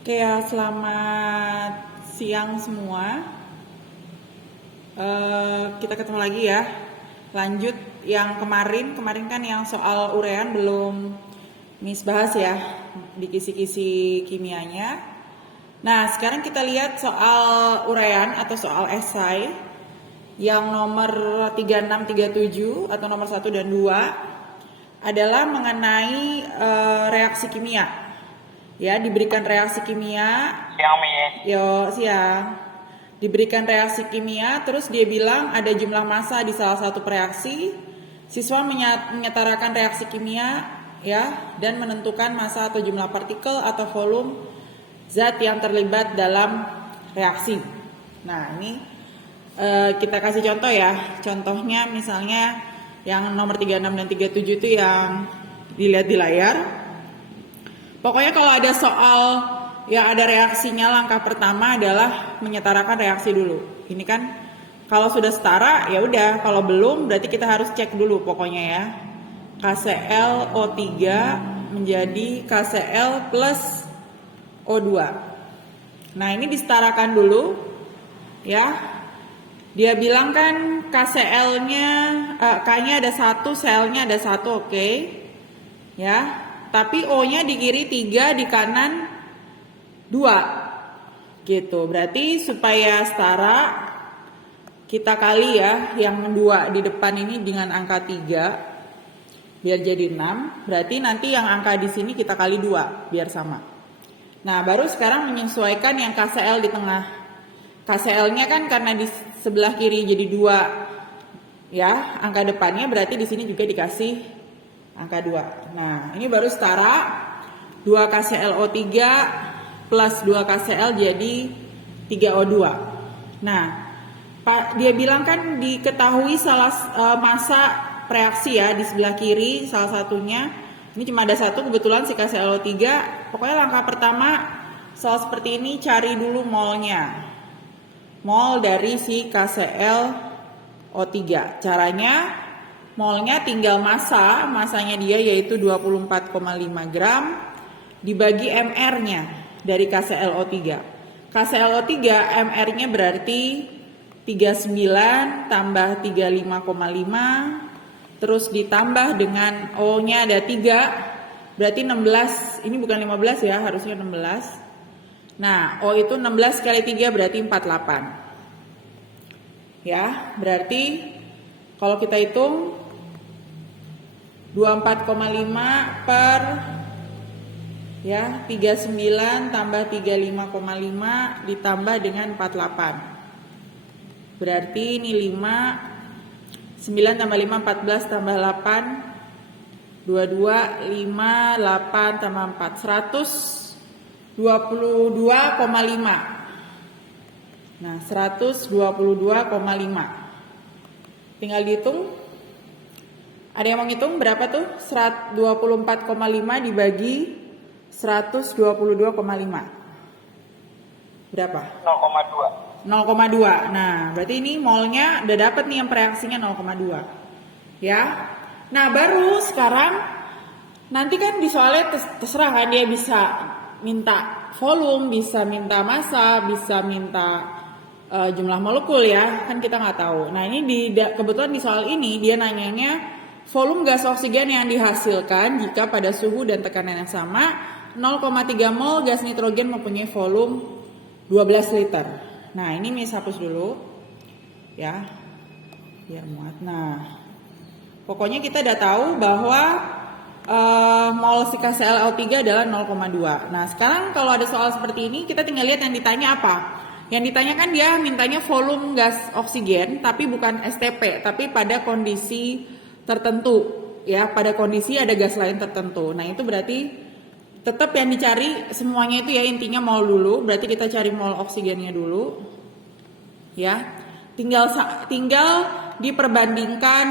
Oke ya, selamat siang semua. Kita ketemu lagi ya. Lanjut yang kemarin kan yang soal urean belum Miss bahas ya di kisi-kisi kimianya. Nah, sekarang kita lihat soal urean atau soal esai yang nomor 36, 37 atau nomor 1 dan 2 adalah mengenai reaksi kimia. Ya, diberikan reaksi kimia. Siang, Miss. Siang. Diberikan reaksi kimia, terus dia bilang ada jumlah massa di salah satu reaksi. Siswa menyetarakan reaksi kimia ya dan menentukan massa atau jumlah partikel atau volume zat yang terlibat dalam reaksi. Nah, ini kita kasih contoh ya. Contohnya misalnya yang nomor 36 dan 37 itu yang dilihat di layar. Pokoknya kalau ada soal yang ada reaksinya, langkah pertama adalah menyetarakan reaksi dulu. Ini kan kalau sudah setara ya udah, kalau belum berarti kita harus cek dulu pokoknya ya. KClO3 menjadi KCl plus O2. Nah, ini disetarakan dulu ya. Dia bilang kan KCl-nya K-nya ada 1, sel-nya ada 1, oke. Ya. Tapi O-nya di kiri 3, di kanan 2. Gitu. Berarti supaya setara kita kali ya yang 2 di depan ini dengan angka 3 biar jadi 6. Berarti nanti yang angka di sini kita kali 2 biar sama. Nah, baru sekarang menyesuaikan yang KCl di tengah. KCl-nya kan karena di sebelah kiri jadi 2 ya, angka depannya berarti di sini juga dikasih angka 2. Nah, ini baru setara 2 KClO3 plus 2 KCl jadi 3O2. Nah, dia bilang kan diketahui massa reaksi ya di sebelah kiri salah satunya. Ini cuma ada satu kebetulan si KClO3. Pokoknya langkah pertama soal seperti ini cari dulu molnya. Mol dari si KClO3. Caranya molnya tinggal masanya dia yaitu 24,5 gram dibagi mR-nya dari KClO3. KClO3 mR-nya berarti 39 tambah 35,5 terus ditambah dengan O-nya ada 3 berarti 16. Ini bukan 15 ya, harusnya 16. Nah, O itu 16 kali 3 berarti 48. Ya, berarti kalau kita hitung 24,5 per ya 39 tambah 35,5 ditambah dengan 48. Berarti ini 5, 9 tambah 5 14 tambah 8 22 5 8 tambah 4 122,5. Nah, 122,5. Tinggal dihitung. Ada yang mau ngitung berapa tuh? 24,5 dibagi 122,5. Berapa? 0,2. 0,2. Nah, berarti ini molnya udah dapat nih yang reaksinya 0,2. Ya. Nah, baru sekarang nanti kan di soalnya terserah kan, dia bisa minta volume, bisa minta massa, bisa minta jumlah molekul ya, kan kita nggak tahu. Nah, ini kebetulan di soal ini dia nanyanya volume gas oksigen yang dihasilkan jika pada suhu dan tekanan yang sama 0,3 mol gas nitrogen mempunyai volume 12 liter. Nah, ini Miss hapus dulu ya biar muat. Nah, pokoknya kita udah tahu bahwa mol si KClO3 adalah 0,2. Nah, sekarang kalau ada soal seperti ini kita tinggal lihat yang ditanya apa. Yang ditanya kan dia mintanya volume gas oksigen tapi bukan STP, tapi pada kondisi tertentu ya, pada kondisi ada gas lain tertentu. Nah, itu berarti tetap yang dicari semuanya itu ya intinya mol dulu. Berarti kita cari mol oksigennya dulu. Ya. Tinggal diperbandingkan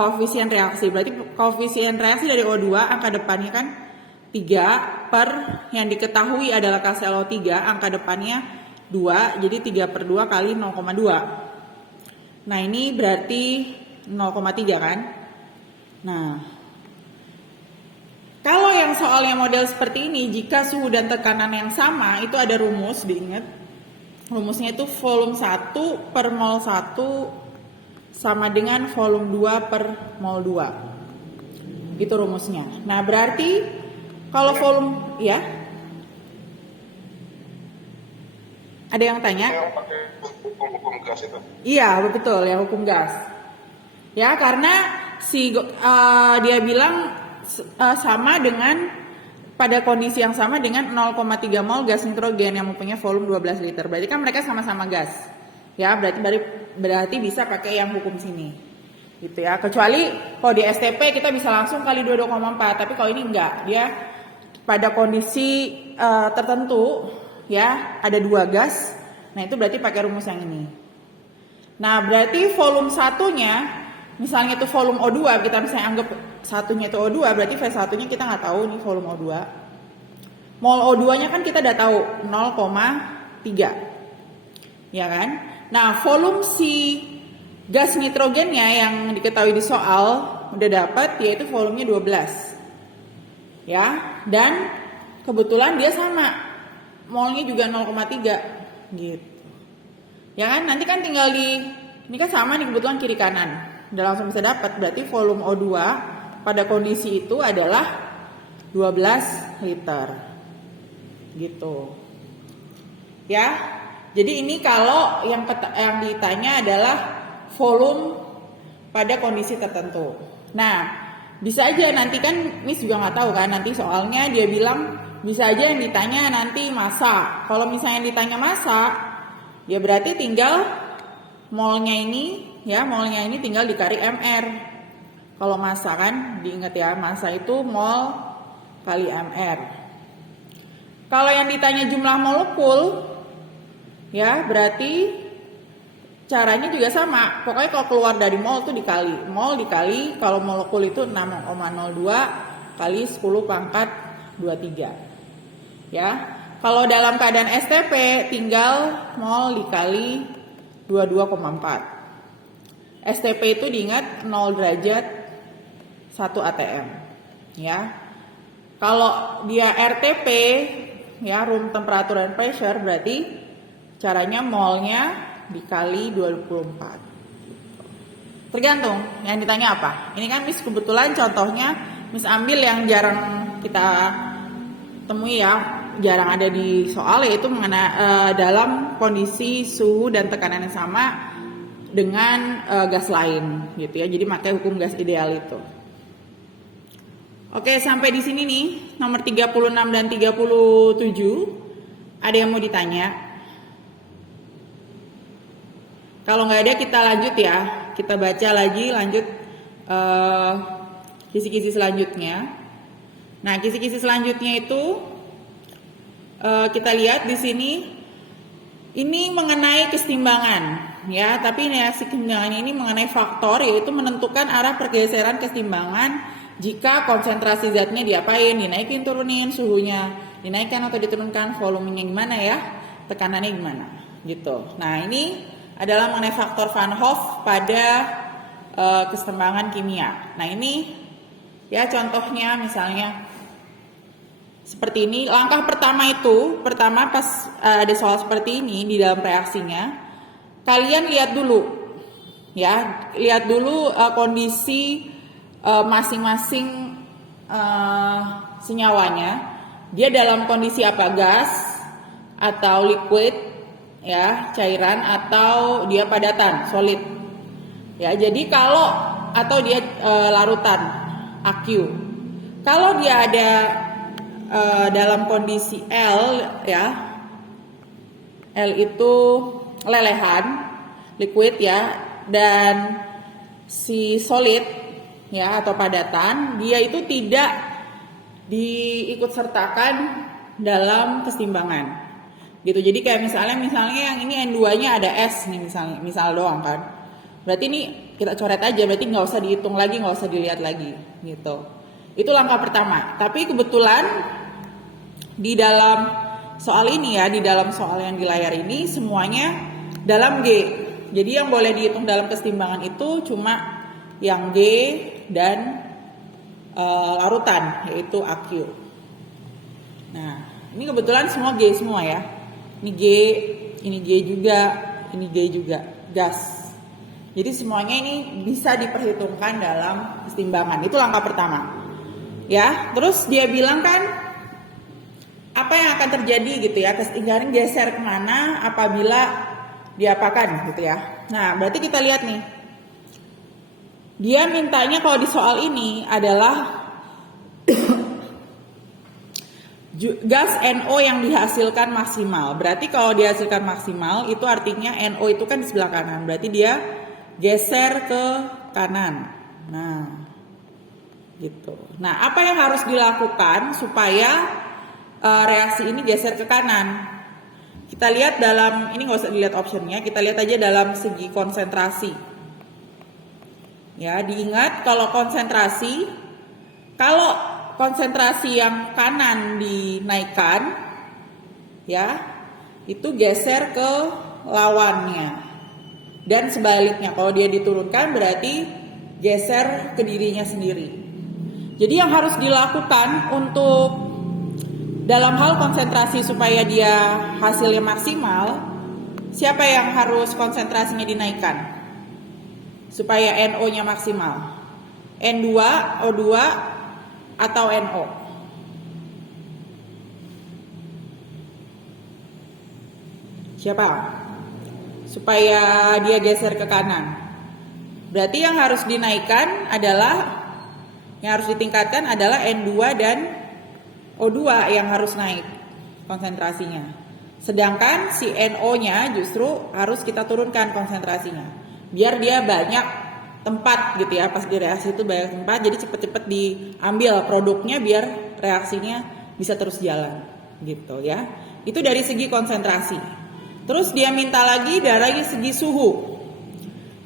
koefisien reaksi. Berarti koefisien reaksi dari O2 angka depannya kan 3 per yang diketahui adalah KClO3 angka depannya 2, jadi 3/2 kali 0,2. Nah, ini berarti 0,3 kan. Nah, Kalau yang soalnya model seperti ini, jika suhu dan tekanan yang sama, itu ada rumus, diingat. Rumusnya itu volume 1 per mol 1 sama dengan volume 2 per mol 2. Itu rumusnya. Nah, berarti kalau volume, ya? Ada yang tanya? Yang pakai hukum gas itu. Iya, betul, ya hukum gas. Ya, karena dia bilang sama dengan pada kondisi yang sama dengan 0,3 mol gas nitrogen yang mempunyai volume 12 liter. Berarti kan mereka sama-sama gas. Ya, berarti bisa pakai yang hukum sini. Gitu ya. Kecuali kalau di STP kita bisa langsung kali 22,4, tapi kalau ini enggak. Dia pada kondisi tertentu ya, ada 2 gas. Nah, itu berarti pakai rumus yang ini. Nah, berarti volume satunya, misalnya itu volume O2, kita misalnya anggap satunya itu O2, berarti V1-nya kita nggak tahu nih volume O2. Mol O2-nya kan kita udah tahu 0,3. Ya kan? Nah, volume si gas nitrogennya yang diketahui di soal udah dapat, yaitu volumenya 12. Ya, dan kebetulan dia sama. Molnya juga 0,3 gitu. Ya kan, nanti kan tinggal ini kan sama nih kebetulan kiri kanan. Udah langsung bisa dapat, berarti volume O2 pada kondisi itu adalah 12 liter. Gitu. Ya. Jadi ini kalau yang ditanya adalah volume pada kondisi tertentu. Nah, bisa aja nanti kan Miss juga nggak tahu kan, nanti soalnya dia bilang bisa aja yang ditanya nanti massa. Kalau misalnya ditanya massa, ya berarti tinggal molnya ini tinggal dikali mr. Kalau massa kan diingat ya, massa itu mol kali mr. Kalau yang ditanya jumlah molekul, ya berarti caranya juga sama. Pokoknya kalau keluar dari mol itu dikali. Mol dikali, kalau molekul itu 6,02 kali 10 pangkat 23. Ya. Kalau dalam keadaan STP tinggal mol dikali 22,4. STP itu diingat 0 derajat 1 atm. Ya. Kalau dia RTP, ya room temperature and pressure, berarti caranya molnya dikali 24. Tergantung yang ditanya apa. Ini kan Miss kebetulan contohnya Miss ambil yang jarang kita temui ya, jarang ada di soal, yaitu mengenai dalam kondisi suhu dan tekanan yang sama dengan gas lain gitu ya. Jadi pakai hukum gas ideal itu. Oke, sampai di sini nih nomor 36 dan 37. Ada yang mau ditanya? Kalau nggak ada kita lanjut ya. Kita baca lagi lanjut kisi-kisi selanjutnya. Nah, kisi-kisi selanjutnya itu kita lihat di sini ini mengenai kesetimbangan ya, tapi kesetimbangan ini mengenai faktor, yaitu menentukan arah pergeseran kesetimbangan jika konsentrasi zatnya diapain, dinaikin turunin, suhunya dinaikkan atau diturunkan, volumenya gimana ya, tekanannya gimana gitu. Nah, ini adalah mengenai faktor Van Hoff pada kesetimbangan kimia. Nah, ini ya contohnya misalnya seperti ini. Langkah pertama pas ada soal seperti ini di dalam reaksinya, kalian lihat dulu ya, kondisi masing-masing senyawanya. Dia dalam kondisi apa, gas atau liquid ya, cairan, atau dia padatan, solid. Ya, jadi atau dia larutan, aqueous. Kalau dia ada dalam kondisi L ya, L itu lelehan, liquid ya, dan si solid ya atau padatan, dia itu tidak diikut sertakan dalam kesetimbangan gitu. Jadi kayak misalnya yang ini N2-nya ada S nih misal doang kan, berarti ini kita coret aja, berarti nggak usah dihitung lagi, nggak usah dilihat lagi gitu. Itu langkah pertama. Tapi kebetulan di dalam soal ini ya, di dalam soal yang di layar ini semuanya dalam G. Jadi yang boleh dihitung dalam kesetimbangan itu cuma yang G dan larutan, yaitu aqueous. Nah, ini kebetulan semua G semua ya. Ini G, ini G juga, ini G juga, gas. Jadi semuanya ini bisa diperhitungkan dalam keseimbangan. Itu langkah pertama. Ya, terus dia bilang kan apa yang akan terjadi gitu ya, keseimbangan geser kemana apabila diapakan gitu ya. Nah, berarti kita lihat nih. Dia mintanya kalau di soal ini adalah gas NO yang dihasilkan maksimal. Berarti kalau dihasilkan maksimal itu artinya NO itu kan di sebelah kanan. Berarti dia geser ke kanan. Nah, gitu. Nah, apa yang harus dilakukan supaya reaksi ini geser ke kanan? Kita lihat dalam, ini nggak usah dilihat optionnya, kita lihat aja dalam segi konsentrasi. Ya, diingat kalau konsentrasi yang kanan dinaikkan, ya, itu geser ke lawannya. Dan sebaliknya, kalau dia diturunkan berarti geser ke dirinya sendiri. Jadi yang harus dilakukan untuk dalam hal konsentrasi supaya dia hasilnya maksimal, siapa yang harus konsentrasinya dinaikkan? Supaya NO-nya maksimal. N2, O2, atau NO. Siapa? Supaya dia geser ke kanan. Berarti yang harus dinaikkan adalah, yang harus ditingkatkan adalah N2 dan O2 yang harus naik konsentrasinya. Sedangkan si NO-nya justru harus kita turunkan konsentrasinya. Biar dia banyak tempat gitu ya, pas di reaksi itu banyak tempat, jadi cepet-cepet diambil produknya biar reaksinya bisa terus jalan gitu ya. Itu dari segi konsentrasi. Terus dia minta lagi dari segi suhu.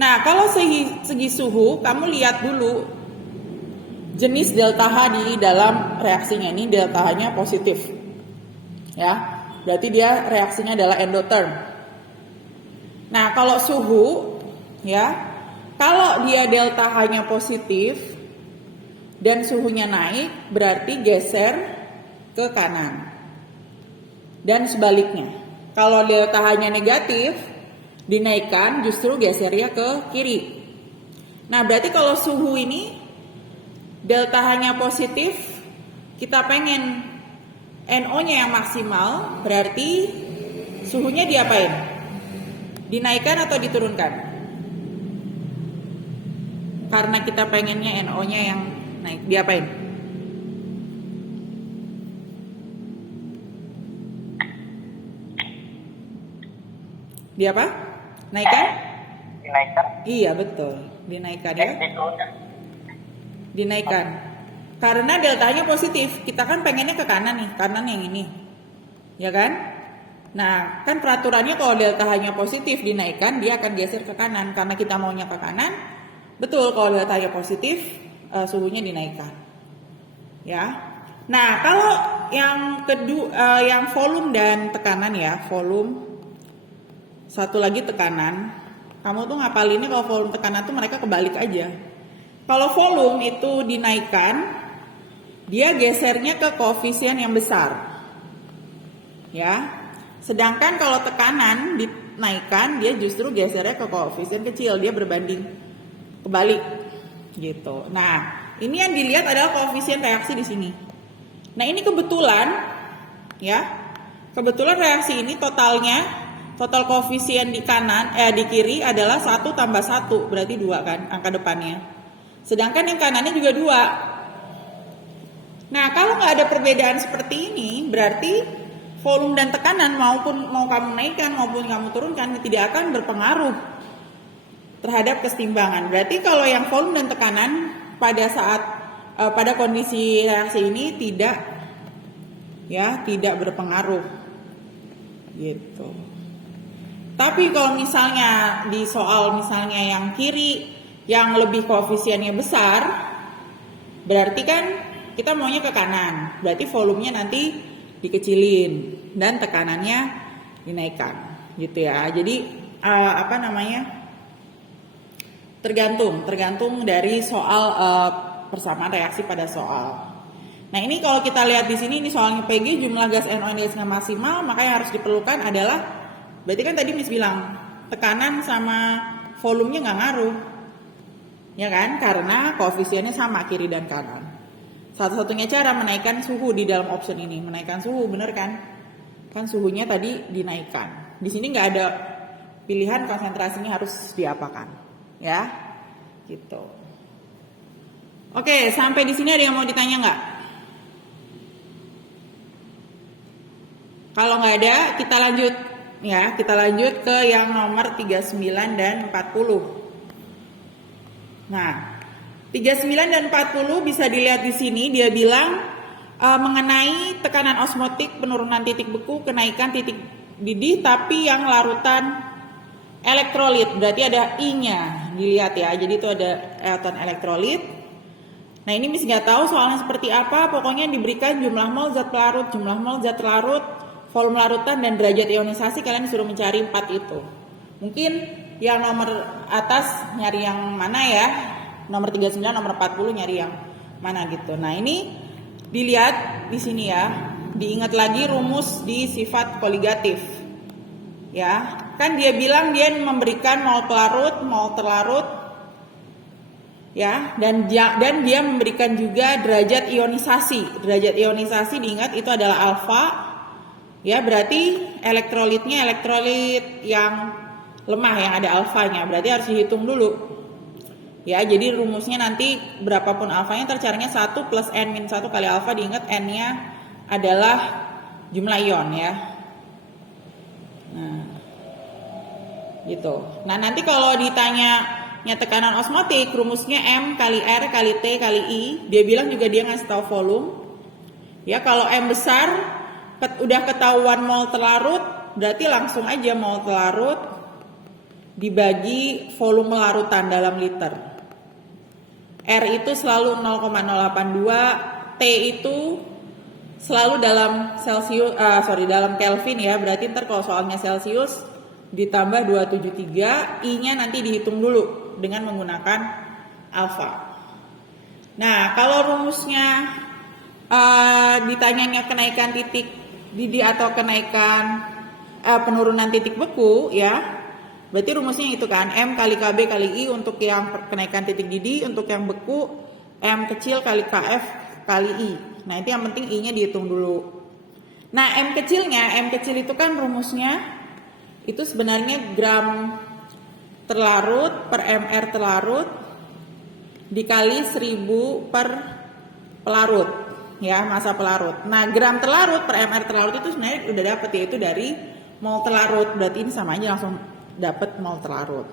Nah, kalau segi suhu, kamu lihat dulu jenis delta H di dalam reaksinya. Ini delta H-nya positif ya, berarti dia reaksinya adalah endotherm. Nah, kalau suhu ya, kalau dia delta H-nya positif dan suhunya naik, berarti geser ke kanan. Dan sebaliknya, kalau delta H-nya negatif, dinaikkan justru gesernya ke kiri. Nah, berarti kalau suhu ini delta H-nya positif, kita pengen NO-nya yang maksimal, berarti suhunya diapain? Dinaikkan atau diturunkan? Karena kita pengennya NO-nya yang naik, diapain? Dia apa? Naikkan? Dinaikkan. Iya betul, dinaikkan ya. Dinaikkan. Karena deltanya positif, kita kan pengennya ke kanan nih, kanan yang ini, ya kan? Nah, kan peraturannya kalau delta H-nya positif dinaikkan, dia akan geser ke kanan. Karena kita maunya ke kanan, betul kalau delta H-nya positif, suhunya dinaikkan. Ya. Nah, kalau yang kedua, yang volume dan tekanan ya, volume. Satu lagi tekanan. Kamu tuh ngapalinnya kalau volume tekanan tuh mereka kebalik aja. Kalau volume itu dinaikkan, dia gesernya ke koefisien yang besar. Ya. Sedangkan kalau tekanan dinaikkan, dia justru gesernya ke koefisien kecil, dia berbanding kebalik gitu. Nah, ini yang dilihat adalah koefisien reaksi di sini. Nah, ini kebetulan ya. Kebetulan reaksi ini total koefisien di kanan di kiri adalah 1 tambah 1, berarti 2 kan angka depannya. Sedangkan yang kanannya juga 2. Nah, kalau nggak ada perbedaan seperti ini, berarti volume dan tekanan maupun mau kamu naikkan maupun kamu turunkan tidak akan berpengaruh terhadap keseimbangan. Berarti kalau yang volume dan tekanan pada saat pada kondisi reaksi ini tidak berpengaruh gitu. Tapi kalau misalnya di soal misalnya yang kiri yang lebih koefisiennya besar, berarti kan kita maunya ke kanan. Berarti volumenya nanti dikecilin dan tekanannya dinaikkan gitu ya. Jadi tergantung dari soal persamaan reaksi pada soal. Nah ini kalau kita lihat di sini, ini soalnya PG, jumlah gas NO ini nggak maksimal, maka yang harus diperlukan adalah, berarti kan tadi Miss bilang tekanan sama volumenya nggak ngaruh, ya kan? Karena koefisiennya sama kiri dan kanan. Satu-satunya cara menaikkan suhu di dalam option ini, menaikkan suhu, bener kan? Kan suhunya tadi dinaikkan. Di sini nggak ada pilihan konsentrasinya harus diapakan, ya, gitu. Oke, sampai di sini ada yang mau ditanya nggak? Kalau nggak ada, kita lanjut ya, kita lanjut ke yang nomor 39 dan 40. Nah, 39 dan 40 bisa dilihat di sini, dia bilang mengenai tekanan osmotik, penurunan titik beku, kenaikan titik didih, tapi yang larutan elektrolit, berarti ada I-nya, dilihat ya, jadi itu ada larutan elektrolit. Nah ini Miss nggak tahu soalnya seperti apa, pokoknya diberikan jumlah mol zat pelarut, jumlah mol zat larut, volume larutan, dan derajat ionisasi. Kalian disuruh mencari 4 itu. Mungkin yang nomor atas nyari yang mana ya, nomor 39, nomor 40 nyari yang mana gitu. Nah ini dilihat di sini ya, diingat lagi rumus di sifat koligatif ya, kan dia bilang dia memberikan mol pelarut, mol terlarut ya, dan dia memberikan juga derajat ionisasi. Derajat ionisasi diingat itu adalah alfa ya, berarti elektrolitnya elektrolit yang lemah yang ada alfanya, berarti harus dihitung dulu ya. Jadi rumusnya nanti berapapun alfanya tercaranya 1 plus n min 1 kali alfa, diingat n nya adalah jumlah ion ya. Nah gitu. Nah nanti kalau ditanya tekanan osmotik, rumusnya M kali R kali T kali I, dia bilang juga dia ngasih tahu volume ya. Kalau M besar udah ketahuan mol terlarut, berarti langsung aja mol terlarut dibagi volume larutan dalam liter. R itu selalu 0,082, T itu selalu dalam Celsius, dalam Kelvin ya, berarti ntar kalau soalnya Celsius ditambah 273, I-nya nanti dihitung dulu dengan menggunakan alfa. Nah kalau rumusnya ditanyanya kenaikan titik didih atau kenaikan penurunan titik beku ya, berarti rumusnya itu kan M kali KB kali I untuk yang kenaikan titik didih, untuk yang beku M kecil kali KF kali I. Nah itu yang penting I nya dihitung dulu. Nah M kecil itu kan rumusnya itu sebenarnya gram terlarut per MR terlarut dikali 1000 per pelarut ya, massa pelarut. Nah gram terlarut per MR terlarut itu sebenarnya udah dapet, yaitu dari mol terlarut, berarti ini sama aja langsung dapat mol terlarut.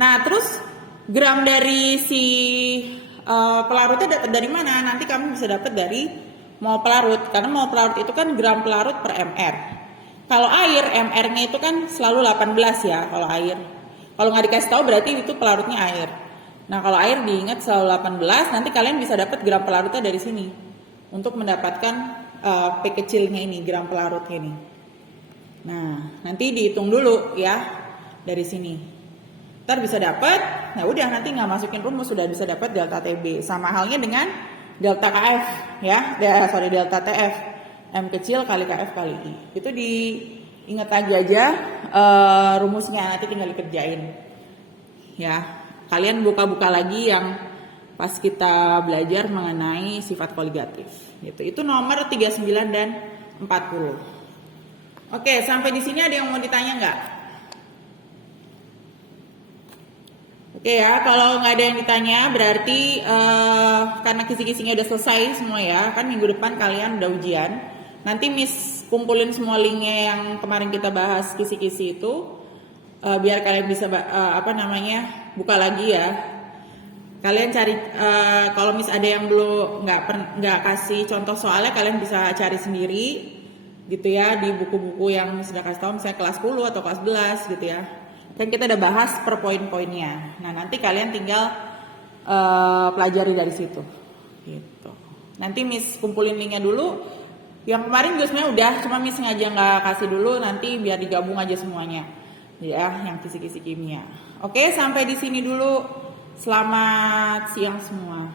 Nah terus gram dari si pelarutnya dapat dari mana? Nanti kamu bisa dapat dari mol pelarut, karena mol pelarut itu kan gram pelarut per mr. Kalau air, mr-nya itu kan selalu 18 ya. Kalau air, kalau nggak dikasih tahu berarti itu pelarutnya air. Nah kalau air diingat selalu 18, nanti kalian bisa dapat gram pelarutnya dari sini untuk mendapatkan P kecilnya ini, gram pelarutnya ini. Nah nanti dihitung dulu ya dari sini, ntar bisa dapat. Nah udah, nanti nggak masukin rumus sudah bisa dapat delta TB, sama halnya dengan delta KF ya, delta TF, M kecil kali KF kali I. Itu diingat lagi aja rumusnya, nanti tinggal dikerjain ya. Kalian buka-buka lagi yang pas kita belajar mengenai sifat koligatif gitu. Itu nomor 39 dan 40. Oke, sampai di sini ada yang mau ditanya nggak? Oke ya, kalau nggak ada yang ditanya berarti karena kisi-kisinya udah selesai semua ya, kan minggu depan kalian udah ujian. Nanti Miss kumpulin semua linknya yang kemarin kita bahas kisi-kisi itu, biar kalian bisa buka lagi ya. Kalian cari, kalau Miss ada yang belum nggak kasih contoh soalnya, kalian bisa cari sendiri gitu ya di buku-buku yang sudah kasih tahu, misalnya kelas 10 atau kelas 11 gitu ya. Kan kita udah bahas per poin-poinnya. Nah nanti kalian tinggal pelajari dari situ gitu. Nanti Miss kumpulin linknya dulu. Yang kemarin juga sebenarnya udah, cuma Miss sengaja nggak kasih dulu, nanti biar digabung aja semuanya ya, yang kisi-kisi kimia. Oke, sampai di sini dulu. Selamat siang semua.